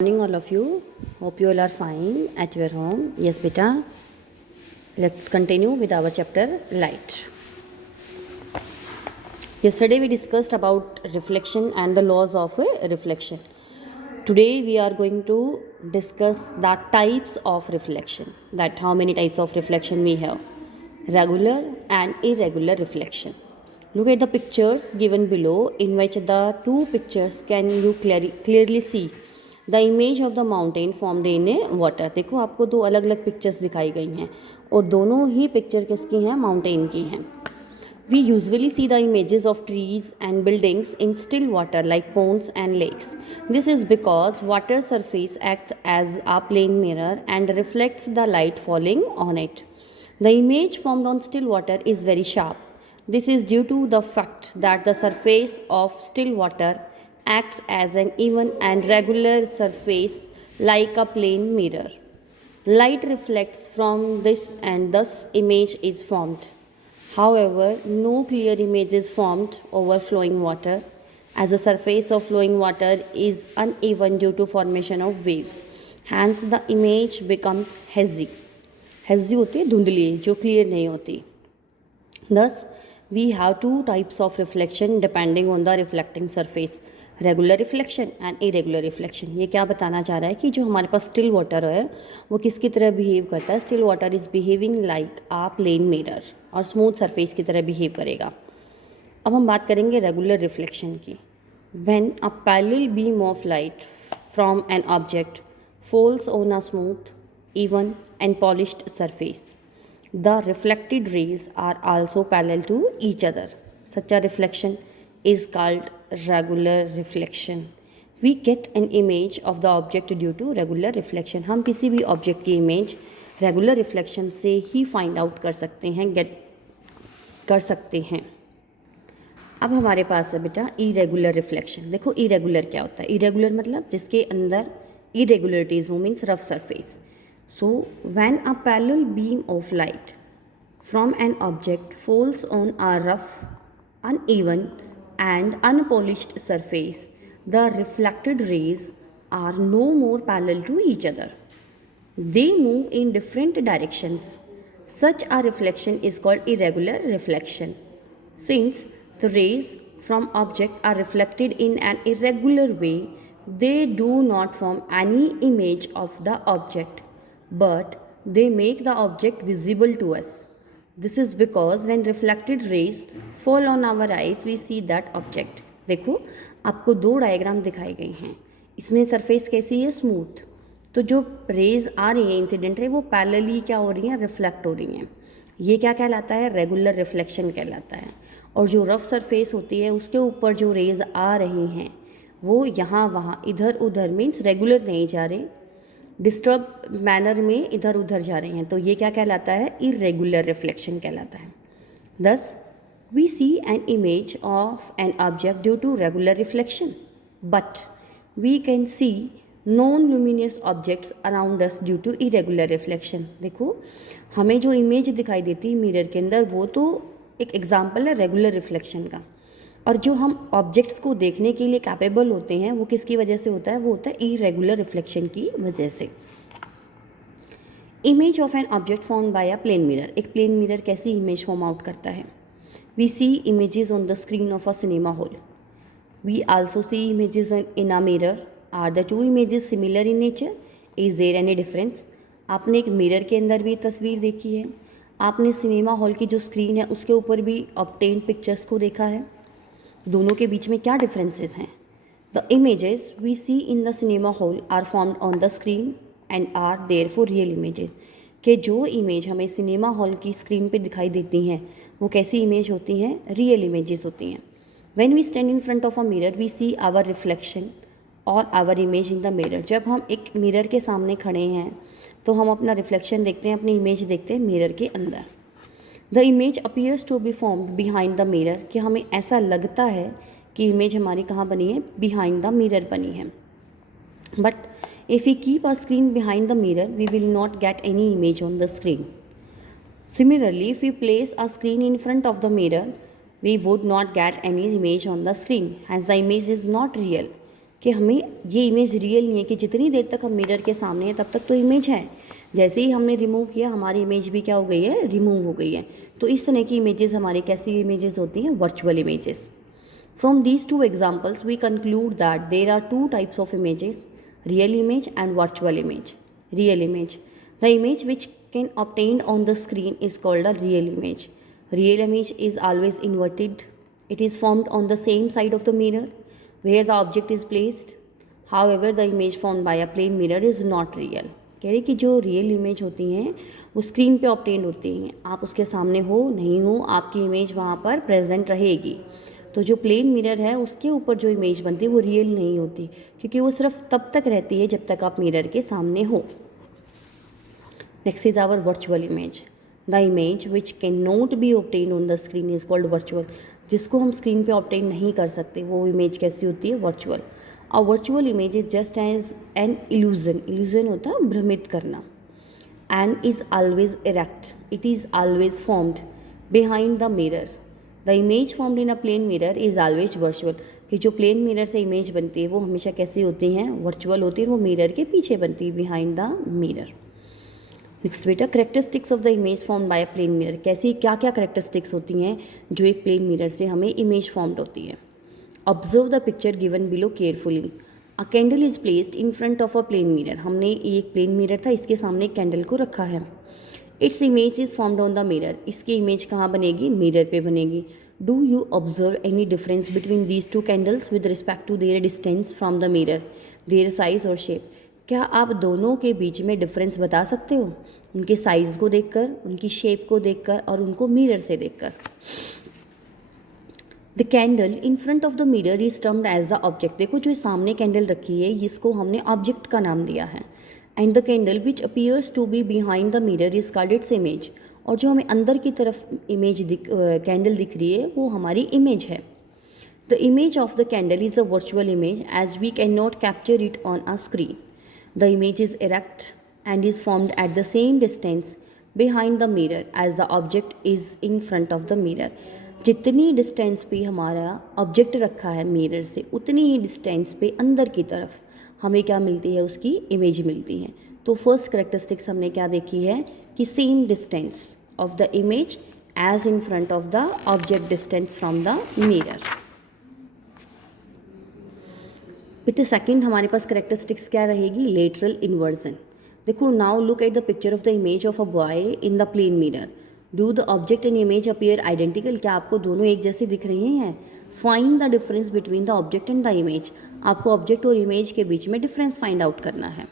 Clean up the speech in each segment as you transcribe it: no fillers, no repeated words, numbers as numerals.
Morning all of you. Hope you all are fine at your home. Yes beta, let's continue with our chapter light. Yesterday we discussed about reflection and the laws of reflection. Today we are going to discuss the types of reflection, that how many types of reflection we have: regular and irregular reflection. Look at the pictures given below, in which the two pictures can you clearly see the image of the mountain formed in A water. देखो आपको दो अलग अलग pictures दिखाई गई हैं और दोनों ही पिक्चर किसकी हैं? माउंटेन की हैं. We usually see the images of trees and buildings in still water like ponds and lakes. This is because water surface acts as a plane mirror and reflects the light falling on it. The image formed on still water is very sharp. This is due to the fact that the surface of still water acts as an even and regular surface like a plane mirror. Light reflects from this and thus image is formed. However, no clear image is formed over flowing water, as the surface of flowing water is uneven due to formation of waves. Hence the image becomes hazy. Hazy होती है धुंधली, जो clear नहीं होती. Thus, we have two types of reflection depending on the reflecting surface. Regular reflection and irregular reflection. ये क्या बताना चाह रहा है कि जो हमारे पास स्टिल वाटर है वो किसकी तरह बिहेव करता है? Still water is behaving like a plane mirror और स्मूथ सरफेस की तरह बिहेव करेगा. अब हम बात करेंगे रेगुलर रिफ्लेक्शन की. When a parallel beam of light from an object falls on a smooth even and polished surface, the reflected rays are also parallel to each other. Such a reflection is called regular reflection. We get an image of the object due to regular reflection. हम किसी भी object की image regular reflection से ही find out कर सकते हैं, gate कर सकते हैं. अब हमारे पास है बेटा इरेगुलर रिफ्लेक्शन. देखो इरेगुलर क्या होता है? इरेगुलर मतलब जिसके अंदर इरेगुलरिटीज हो, means rough surface. So when a parallel beam of light from an object falls on a rough uneven and unpolished surface, the reflected rays are no more parallel to each other. They move in different directions. Such a reflection is called irregular reflection. Since the rays from object are reflected in an irregular way, they do not form any image of the object, but they make the object visible to us. This is because when reflected rays fall on our eyes, we see that object. देखो आपको दो diagram दिखाई गई हैं. इसमें surface कैसी है? Smooth. तो जो रेज आ रही हैं इंसिडेंट रे वो पैरेलली क्या हो रही हैं? रिफ्लेक्ट हो रही हैं. ये क्या कहलाता है? रेगुलर रिफ्लेक्शन कहलाता है. और जो रफ सरफेस होती है उसके ऊपर जो रेज आ रही हैं वो यहाँ वहाँ इधर उधर मीन्स रेगुलर नहीं जा रहे, डिस्टर्ब मैनर में इधर उधर जा रहे हैं. तो ये क्या कहलाता है? इरेगुलर रिफ्लेक्शन कहलाता है. Thus we see an image of an object due to regular reflection, but we can see non luminous objects around us due to irregular reflection. देखो हमें जो इमेज दिखाई देती है मिरर के अंदर वो तो एक एग्जाम्पल है रेगुलर रिफ्लेक्शन का, और जो हम ऑब्जेक्ट्स को देखने के लिए कैपेबल होते हैं वो किसकी वजह से होता है? वो होता है इरेगुलर रिफ्लेक्शन की वजह से. Image of an object form by a plane mirror. एक प्लेन मिरर कैसी इमेज फॉर्म आउट करता है? We see images on the screen of a cinema hall. We also see images in a mirror. Are the two images similar in nature? Is there any difference? आपने एक mirror के अंदर भी तस्वीर देखी है, आपने सिनेमा हॉल की जो स्क्रीन है उसके ऊपर भी ऑब्टेन्ड पिक्चर्स को देखा है. दोनों के बीच में क्या डिफरेंसेस हैं? The images we see in the cinema hall are formed on the screen and are there for real images. कि जो इमेज हमें सिनेमा हॉल की स्क्रीन पे दिखाई देती हैं वो कैसी इमेज होती हैं? रियल इमेजेस होती हैं. When we stand in front of a mirror we see our reflection और our image in the mirror. जब हम एक मिरर के सामने खड़े हैं तो हम अपना रिफ्लेक्शन देखते हैं, अपनी इमेज देखते हैं मिरर के अंदर. The image appears to be formed behind the mirror. कि हमें ऐसा लगता है कि इमेज हमारी कहाँ बनी है? बिहाइंड द मिरर बनी है. But if we keep a screen behind the mirror we will not get any image on the screen. Similarly if we place a screen in front of the mirror we would not get any image on the screen, as the image is not real. कि हमें ये image real नहीं है, कि जितनी देर तक हम mirror के सामने हैं तब तक तो इमेज है, जैसे ही हमने रिमूव किया हमारी इमेज भी क्या हो गई है, रिमूव हो गई है। तो इस तरह की इमेजेस हमारी कैसी इमेजेस होती हैं, virtual images. From these two examples we conclude that there are two types of images, real image and virtual image. Real image, the image which can obtained on the screen is called a real image. Real image is always inverted. It is formed on the same side of the mirror where the object is placed. However, the image formed by a plane mirror is not real. कह रहे कि जो real image होती हैं वो screen पे obtain होती हैं, आप उसके सामने हो नहीं हो आपकी इमेज वहाँ पर प्रेजेंट रहेगी। तो जो प्लेन मिरर है उसके ऊपर जो इमेज बनती है वो रियल नहीं होती, क्योंकि वो सिर्फ तब तक रहती है जब तक आप मिरर के सामने हो। Next is our virtual image. The image which cannot be obtained on the screen is called virtual. जिसको हम स्क्रीन पे ऑब्टेन नहीं कर सकते वो इमेज कैसी होती है, virtual. A virtual image is just as an illusion, illusion होता है भ्रमित करना, and is always erect, it is always formed behind the mirror. The image formed in a plane mirror is always virtual, कि जो plane mirror से image बनती है वो हमेशा कैसी होती हैं, वर्चुअल होती है, वो मिरर के पीछे बनती है, बिहाइंड द मिरर। नेक्स्ट बेटा, characteristics of the image form by a plane mirror. कैसी क्या क्या करेक्टरिस्टिक्स होती हैं जो एक प्लेन मिरर से हमें इमेज फॉर्म्ड होती है। Observe the picture given below carefully. A candle is placed in front of a plane mirror. हमने एक प्लेन मिरर था, इसके सामने एक कैंडल को रखा है। Its image is formed on the mirror. इसकी इमेज कहाँ बनेगी, मिरर पे बनेगी। Do you observe any difference between these two candles with respect to their distance from the mirror, their size और शेप। क्या आप दोनों के बीच में डिफरेंस बता सकते हो, उनके साइज़ को देखकर, उनकी शेप को देखकर और उनको मिरर से देखकर। The candle in front of the mirror is termed as the object. देखो जो सामने कैंडल रखी है इसको हमने ऑब्जेक्ट का नाम दिया है। And the candle which appears to be behind the mirror is called its image. और जो हमें अंदर की तरफ इमेज कैंडल दिख रही है वो हमारी इमेज है। The image of the candle is a virtual image as we can not capture it on a screen. The image is erect and is formed at the same distance behind the mirror as the object is in front of the mirror. जितनी distance पे हमारा object रखा है mirror से उतनी ही distance पे अंदर की तरफ हमें क्या मिलती है, उसकी इमेज मिलती है। तो फर्स्ट करेक्टरिस्टिक्स हमने क्या देखी है कि same distance of the image as in front of the object distance from the mirror. बेटे सेकंड हमारे पास करेक्टरिस्टिक्स क्या रहेगी, लेटरल इन्वर्जन। देखो now look at the picture of the image of a boy in the plane mirror. Do the object and image appear identical. क्या आपको दोनों एक जैसे दिख रहे हैं। Find the difference between the object and the image. आपको object और इमेज के बीच में डिफरेंस फाइंड आउट करना है।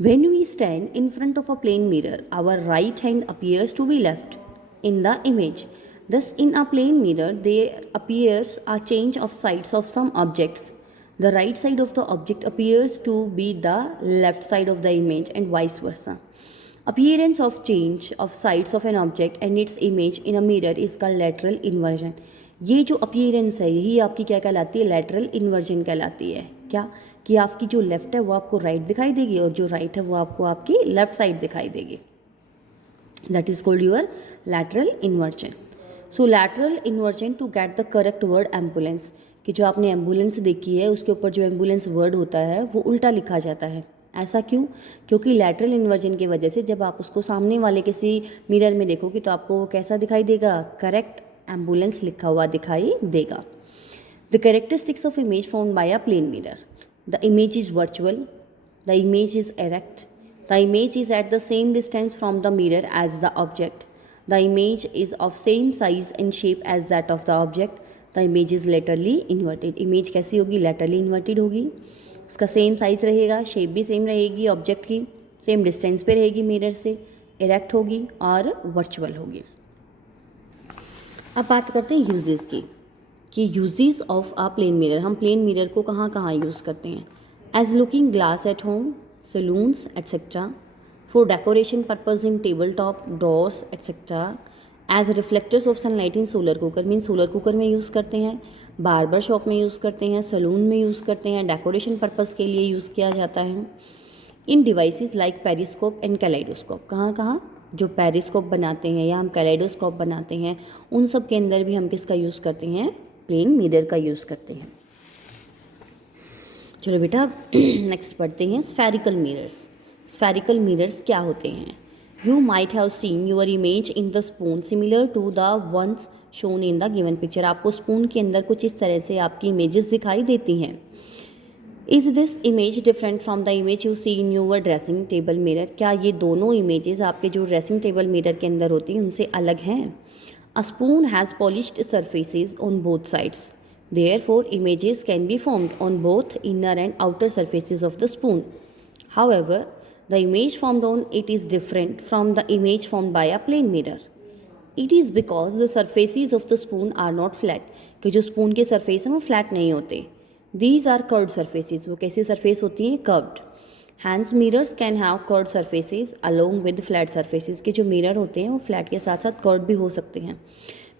When we stand in front of a plane mirror, our right hand appears to be left in the image. Thus, in a plane mirror, there appears a change of sides of some objects. The right side of the object appears to be the left side of the image and vice versa. Appearance of change of sides of an object and its image in a mirror is called lateral inversion. ये जो appearance है यही आपकी क्या कहलाती है, lateral inversion कहलाती है। क्या कि आपकी जो लेफ्ट है वो आपको राइट दिखाई देगी और जो राइट है वो आपको आपकी लेफ्ट साइड दिखाई देगी। That is called your lateral inversion. So lateral inversion to get the correct word ambulance, कि जो आपने एम्बुलेंस देखी है उसके ऊपर जो एम्बुलेंस वर्ड होता है वो उल्टा लिखा जाता है। ऐसा क्यों, क्योंकि लैटरल इन्वर्जन की वजह से जब आप उसको सामने वाले किसी मिरर में देखोगे तो आपको वो कैसा दिखाई देगा, करेक्ट एम्बुलेंस लिखा हुआ दिखाई देगा। The characteristics of image found by a plane mirror. The image is virtual, the image is erect, the image is at the same distance from the mirror as the object, the image is of same size and shape as that of the object, the image is laterally inverted. Image कैसी होगी, laterally inverted होगी, उसका same size रहेगा, shape भी same रहेगी object की, same distance पे रहेगी मिरर से, इरेक्ट होगी और वर्चुअल होगी। अब बात करते हैं यूजेस की, कि uses of a plane mirror. हम प्लेन मिरर को कहाँ कहाँ यूज़ करते हैं। As looking glass at home, saloons etcetera, for decoration purpose in table top, doors etcetera, as reflectors of sunlight in solar cooker, mean solar cooker में use करते हैं, barber shop में use करते हैं, सलून में use करते हैं, decoration purpose के लिए यूज़ किया जाता है। इन devices like periscope and kaleidoscope, कहाँ कहाँ, जो पेरिस्कोप बनाते हैं या हम कैलेडोस्कोप बनाते हैं उन सब के अंदर भी हम किसका यूज़ करते हैं, प्लेन मिरर का यूज़ करते हैं। चलो बेटा नेक्स्ट पढ़ते हैं स्फेरिकल मिरर्स। स्फेरिकल मिरर्स क्या होते हैं? You might have seen your image in the spoon similar to the ones shown in the given picture. आपको स्पून के अंदर कुछ इस तरह से आपकी इमेजेस दिखाई देती हैं। Is this image different from the image you see in your dressing table mirror? क्या ये दोनों इमेजेस आपके जो ड्रेसिंग टेबल मिरर के अंदर होती हैं उनसे अलग हैं? A spoon has polished surfaces on both sides. Therefore, images can be formed on both inner and outer surfaces of the spoon. However, the image formed on it is different from the image formed by a plane mirror. It is because the surfaces of the spoon are not flat. कि जो spoon के surface हैं वो flat नहीं होते. These are curved surfaces. वो कैसी surface होती हैं? Curved. Hence mirrors can have curved surfaces along with flat surfaces. के जो मिरर होते हैं वो फ्लैट के साथ साथ कर्व्ड भी हो सकते हैं.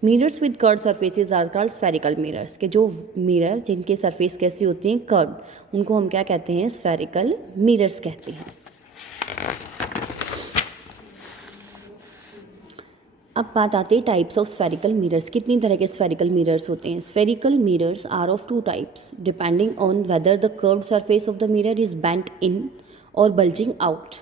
Mirrors with curved surfaces are called spherical mirrors. के जो मिरर जिनके सरफेस कैसी होती हैं? कर्व्ड, उनको हम क्या कहते हैं? स्फेरिकल मिरर्स कहते हैं. अब बात आती है टाइप्स ऑफ स्फेरिकल मिरर्स. कितनी तरह के स्फेरिकल मिरर्स होते हैं? Spherical mirrors are of two types depending on whether the curved surface of the mirror is bent in or bulging out.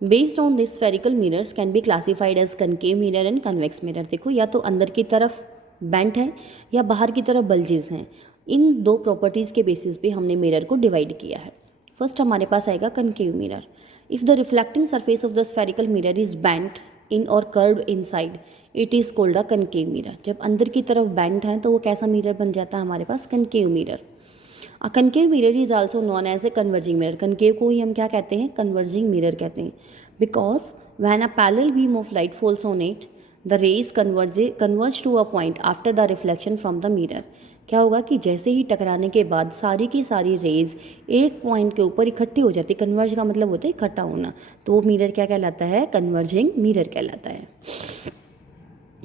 Based on this, spherical mirrors can be classified as concave mirror and convex mirror. देखो या तो अंदर की तरफ bent है या बाहर की तरफ बल्जेस हैं. इन दो प्रॉपर्टीज़ के बेसिस पे हमने मिरर को डिवाइड किया है. फर्स्ट हमारे पास आएगा concave mirror. If the reflecting surface of the spherical mirror is bent in और curved inside it is called a concave mirror. जब अंदर की तरफ बेंट है तो वो कैसा मिरर बन जाता है हमारे पास? Concave mirror. A concave mirror is also known as a converging mirror. Concave को ही हम क्या कहते हैं? कन्वर्जिंग मिरर कहते हैं. Because when a parallel beam of light falls on it the rays converge to a point after the reflection from the mirror. क्या होगा कि जैसे ही टकराने के बाद सारी की सारी रेज एक पॉइंट के ऊपर इकट्ठी हो जाती है. कन्वर्ज का मतलब होता है इकट्ठा होना. तो वो मिरर क्या कहलाता है? कन्वर्जिंग मिरर कहलाता है.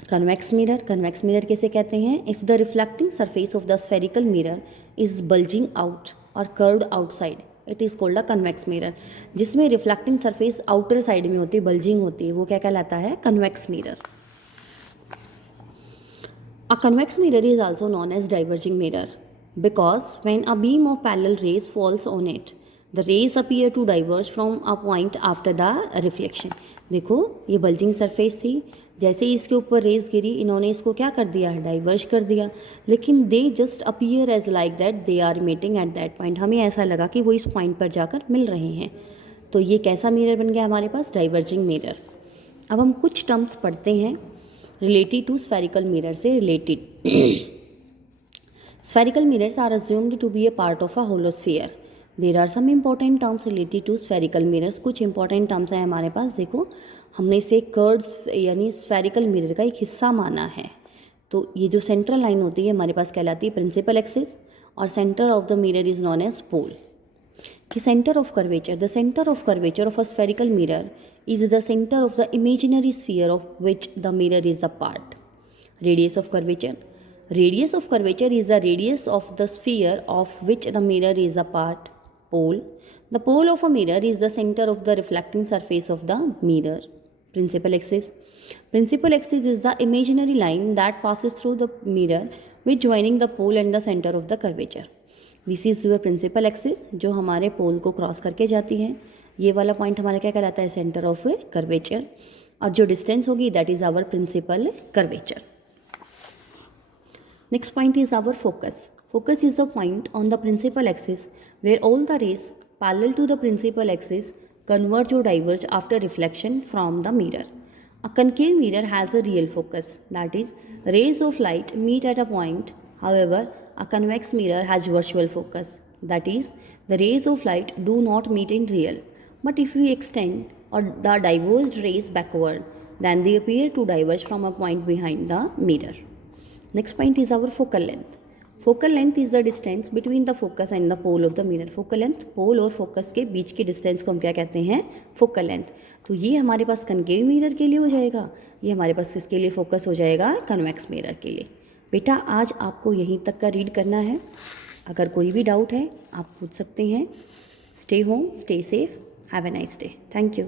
Convex mirror. कन्वेक्स मिरर कैसे कहते हैं? If the reflecting surface of the spherical mirror is bulging out और curved outside it is called a convex mirror. जिसमें रिफ्लेक्टिंग सरफेस आउटर साइड में होती है, बल्जिंग होती है, वो क्या कहलाता है? Convex mirror. A convex mirror is also known as diverging mirror because when a beam of parallel rays falls on it the rays appear to diverge from a point after the reflection. देखो ये bulging surface थी, जैसे ही इसके ऊपर raise गिरी इन्होंने इसको क्या कर दिया? डाइवर्ज कर दिया. लेकिन they just appear as like that they are meeting at that point. हमें ऐसा लगा कि वो इस पॉइंट पर जाकर मिल रहे हैं. तो ये कैसा मिरर बन गया हमारे पास? Diverging mirror. अब हम कुछ टर्म्स पढ़ते हैं रिलेटेड टू स्फेरिकल मिरर से related. Spherical mirrors are assumed to be a part of a hollow sphere. There are some important terms related to spherical mirrors. कुछ इंपॉर्टेंट टर्म्स हैं हमारे पास. देखो हमने इसे कर्व्स यानी स्फेरिकल मिरर का एक हिस्सा माना है. तो ये जो सेंट्रल लाइन होती है हमारे पास कहलाती है प्रिंसिपल एक्सिस और centre of the mirror is known as pole. कि centre of curvature. The centre of curvature of a spherical mirror is the centre of the imaginary sphere of which the mirror is a part. Radius of curvature. Radius of curvature is the radius of the sphere of which the mirror is a part. Pole. The pole of a mirror is the center of the reflecting surface of the mirror. Principal axis. Principal axis is the imaginary line that passes through the mirror with joining the pole and the center of the curvature. This is your principal axis जो हमारे पोल को cross करके जाती है. ये वाला point हमारा क्या कहलाता है? Centre of curvature. और जो डिस्टेंस होगी that is our principal curvature. Next point is our focus. Focus is the point on the principal axis where all the rays parallel to the principal axis converge or diverge after reflection from the mirror. A concave mirror has a real focus, that is, rays of light meet at a point. However, a convex mirror has virtual focus, that is, the rays of light do not meet in real. But if we extend or the diverged rays backward, then they appear to diverge from a point behind the mirror. Next point is our focal length. Focal length is the distance between the focus and the pole of the mirror. Focal length pole और focus के बीच के distance को हम क्या कहते हैं? Focal length. तो ये हमारे पास कनकेव मिरर के लिए हो जाएगा, ये हमारे पास किसके लिए फोकस हो जाएगा? कन्वेक्स मिरर के लिए. बेटा आज आपको यहीं तक का रीड करना है. अगर कोई भी डाउट है आप पूछ सकते हैं. Stay home, stay safe, have a nice day. Thank you.